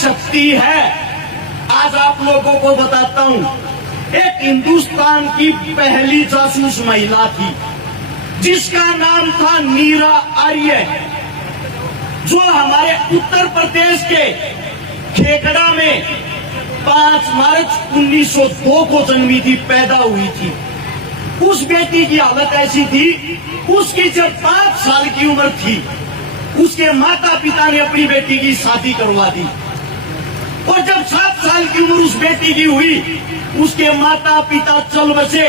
शक्ति है। आज आप लोगों को बताता हूं, एक हिंदुस्तान की पहली जासूस महिला थी जिसका नाम था नीरा आर्य, जो हमारे उत्तर प्रदेश के खेखड़ा में 5 मार्च 1902 को जन्मी थी, पैदा हुई थी। उस बेटी की हालत ऐसी थी, उसकी जब 5 साल की उम्र थी, उसके माता पिता ने अपनी बेटी की शादी करवा दी। और जब 7 साल की उम्र उस बेटी की हुई, उसके माता पिता चल बसे,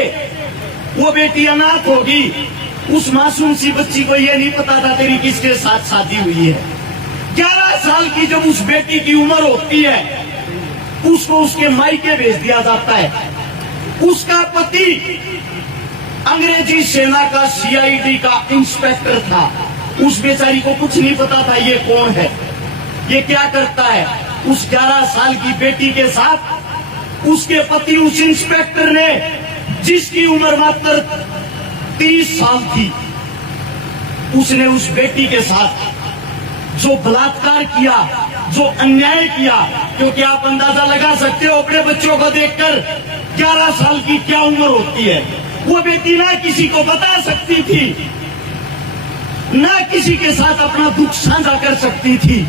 वो बेटी अनाथ होगी। उस मासूम सी बच्ची को ये नहीं पता था तेरी किसके साथ शादी हुई है। 11 साल की जब उस बेटी की उम्र होती है, उसको उसके मायके भेज दिया जाता है। उसका पति अंग्रेजी सेना का सीआईडी का इंस्पेक्टर था। उस बेचारी को कुछ नहीं पता था ये कौन है, ये क्या करता है। उस 11 साल की बेटी के साथ उसके पति, उस इंस्पेक्टर ने, जिसकी उम्र मात्र 30 साल थी, उसने उस बेटी के साथ जो बलात्कार किया, जो अन्याय किया, क्योंकि आप अंदाजा लगा सकते हो अपने बच्चों को देखकर 11 साल की क्या उम्र होती है। वो बेटी ना किसी को बता सकती थी, ना किसी के साथ अपना दुख साझा कर सकती थी।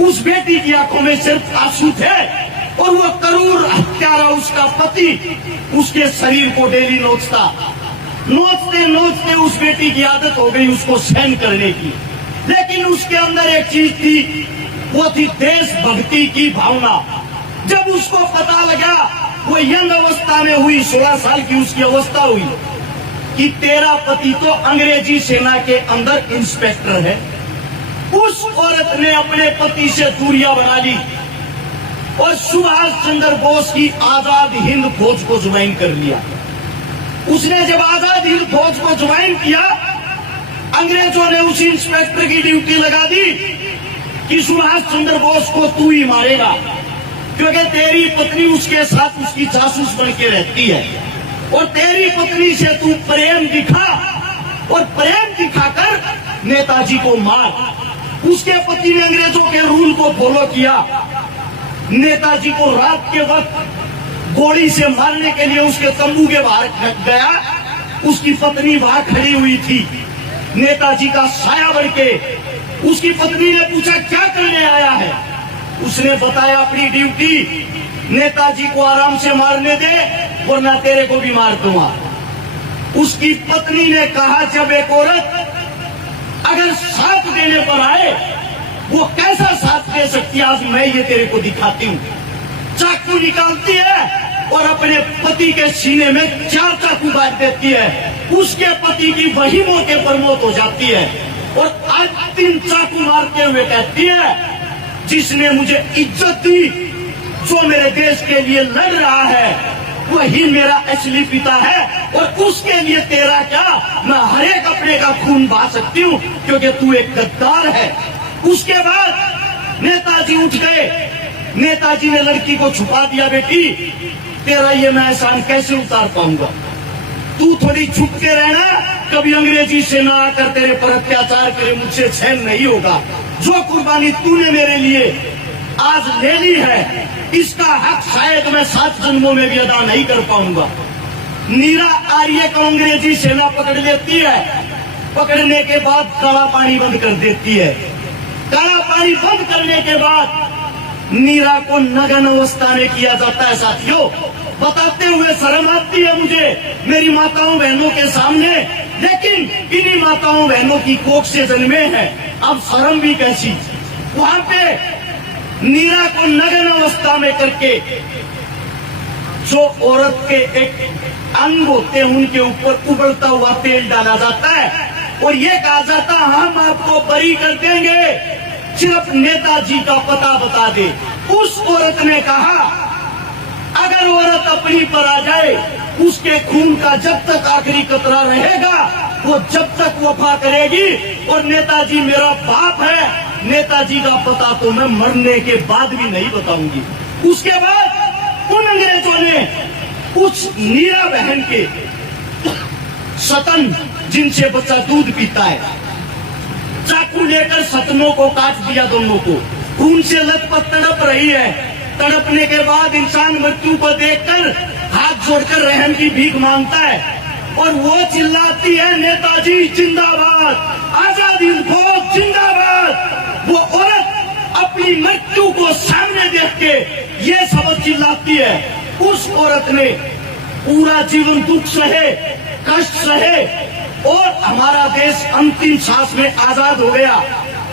उस बेटी की आंखों में सिर्फ आंसू थे और वो क्रूर हत्यारा उसका पति उसके शरीर को डेली नोचता। नोचते नोचते उस बेटी की आदत हो गई उसको सहन करने की। लेकिन उसके अंदर एक चीज थी, वो थी देशभक्ति की भावना। जब उसको पता लगा, वो यंग अवस्था में हुई, 16 साल की उसकी अवस्था हुई, कि तेरा पति तो अंग्रेजी सेना के अंदर इंस्पेक्टर है, उस औरत ने अपने पति से दूरियां बना ली और सुभाष चंद्र बोस की आजाद हिंद फौज को ज्वाइन कर लिया। उसने जब आजाद हिंद फौज को ज्वाइन किया, अंग्रेजों ने उस इंस्पेक्टर की ड्यूटी लगा दी कि सुभाष चंद्र बोस को तू ही मारेगा, क्योंकि तेरी पत्नी उसके साथ उसकी जासूस बन के रहती है और तेरी पत्नी से तू प्रेम दिखा और प्रेम दिखाकर नेताजी को मार। उसके पति ने अंग्रेजों के रूल को फॉलो किया। नेताजी को रात के वक्त गोली से मारने के लिए उसके तंबू के बाहर गया। उसकी पत्नी वहां खड़ी हुई थी, नेताजी का साया बन के। उसकी पत्नी ने पूछा क्या करने आया है। उसने बताया अपनी ड्यूटी, नेताजी को आराम से मारने दे वरना तेरे को भी मार दूंगा। उसकी पत्नी ने कहा जब एक औरत अगर साथ देने पर आए, वो कैसा साथ दे सकती है, आज मैं ये तेरे को दिखाती हूँ। चाकू निकालती है और अपने पति के सीने में 4 चाकू बांध देती है। उसके पति की वही मौके पर मौत हो जाती है और आज 3 चाकू मारते हुए कहती है, जिसने मुझे इज्जत दी, जो मेरे देश के लिए लड़ रहा है, वही मेरा असली पिता है और उसके लिए तेरा क्या, मैं हर एक अपने का खून बहा सकती हूँ क्योंकि तू एक गद्दार है। उसके बाद नेताजी उठ गए। नेताजी ने लड़की को छुपा दिया, बेटी तेरा ये मैं एहसान कैसे उतार पाऊंगा, तू थोड़ी छुप के रहना, कभी अंग्रेजी सेना आकर तेरे पर अत्याचार करे मुझसे सहन नहीं होगा। जो कुर्बानी तूने मेरे लिए आज ले ली है, इसका हक शायद मैं 7 जन्मों में भी अदा नहीं कर पाऊंगा। नीरा आर्य को अंग्रेजी सेना पकड़ लेती है। पकड़ने के बाद काला पानी बंद कर देती है। काला पानी बंद करने के बाद नीरा को नग्न अवस्था में किया जाता है। साथियों, बताते हुए शर्म आती है मुझे मेरी माताओं बहनों के सामने, लेकिन इन्हीं माताओं बहनों की कोख से जन्मे हैं, अब शर्म भी कैसी। वहां पे नीरा को नग्न अवस्था में करके जो औरत के एक अंग होते हैं उनके ऊपर उबलता हुआ तेल डाला जाता है और ये कहा जाता है हम आपको बरी कर देंगे, सिर्फ नेताजी का पता बता दे। उस औरत ने कहा अगर औरत अपनी पर आ जाए, उसके खून का जब तक आखिरी कतरा रहेगा वो जब तक वफा करेगी और नेताजी मेरा बाप है, नेताजी का पता तो मैं मरने के बाद भी नहीं बताऊंगी। उसके बाद उन अंग्रेजों ने उस नीरा बहन के सतन, जिनसे बच्चा दूध पीता है, चाकू लेकर सतनों को काट दिया दोनों को। खून से लथपथ तड़प रही है। तड़पने के बाद इंसान मृत्यु को देखकर हाथ जोड़कर रहम की भीख मांगता है और वो चिल्लाती है, नेताजी जिंदाबाद, आजादी भोग जिंदाबाद। वो औरत अपनी मृत्यु को सामने देख के ये शब्द चिल्लाती है। उस औरत ने पूरा जीवन दुख सहे, कष्ट सहे और हमारा देश अंतिम सांस में आजाद हो गया।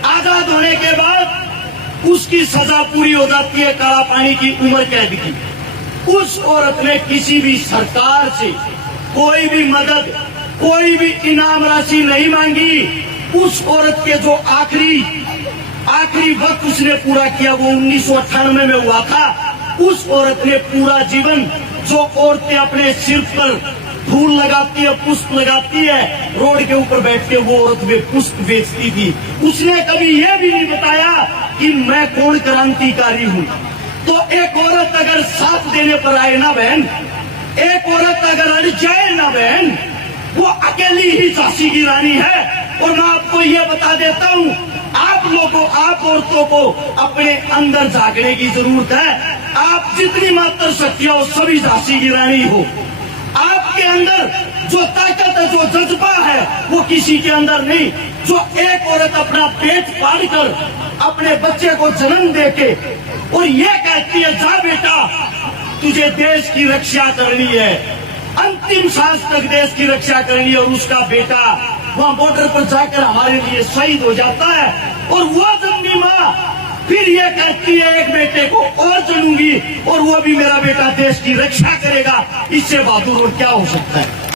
आजाद होने के बाद उसकी सजा पूरी हो जाती है, काला पानी की उम्र कैद की। उस औरत ने किसी भी सरकार से कोई भी मदद, कोई भी इनाम राशि नहीं मांगी। उस औरत के जो आखिरी वक्त उसने पूरा किया वो 1998 में हुआ था। उस औरत ने पूरा जीवन, जो औरतें अपने सिर पर फूल लगाती है, पुष्प लगाती है, रोड के ऊपर बैठ के वो औरत वे पुष्प बेचती थी। उसने कभी ये भी नहीं बताया कि मैं कौन क्रांतिकारी हूँ। तो एक औरत अगर साथ देने पर आए ना बहन, एक औरत अगर अड़ जाए ना बहन, वो अकेली ही झांसी की रानी है। और मैं आपको ये बता देता हूँ, आप लोगों, आप औरतों को अपने अंदर झांकने की जरूरत है। आप जितनी मात्र शक्ति हो सभी झांसी की रानी हो। आपके अंदर जो ताकत है, जो जज्बा है, वो किसी के अंदर नहीं। जो एक औरत अपना पेट फाड़ कर अपने बच्चे को जन्म देके और ये कहती है, जा बेटा तुझे देश की रक्षा करनी है, अंतिम सांस तक देश की रक्षा करनी है, और उसका बेटा वहां बॉर्डर पर जाकर हमारे लिए शहीद हो जाता है। और वो जन्मी माँ फिर ये कहती है, एक बेटे को और चलूंगी और वो भी मेरा बेटा देश की रक्षा करेगा। इससे बहादुर और क्या हो सकता है।